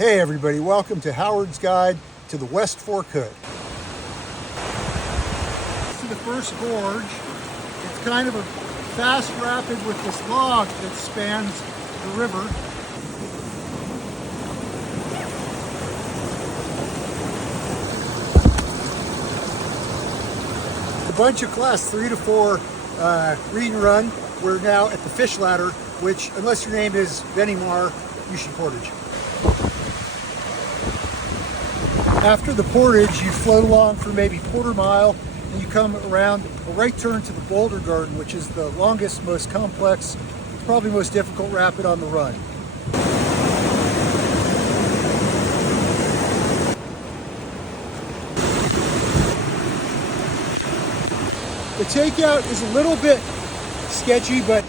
Hey everybody, welcome to Howard's Guide to the West Fork Hood. This is the first gorge. It's kind of a fast rapid with this log that spans the river. A bunch of class 3 to 4 read and run. We're now at the fish ladder, which, unless your name is Benny Marr, you should portage. After the portage, you float along for maybe quarter mile, and you come around a right turn to the Boulder Garden, which is the longest, most complex, probably most difficult rapid on the run. The takeout is a little bit sketchy, but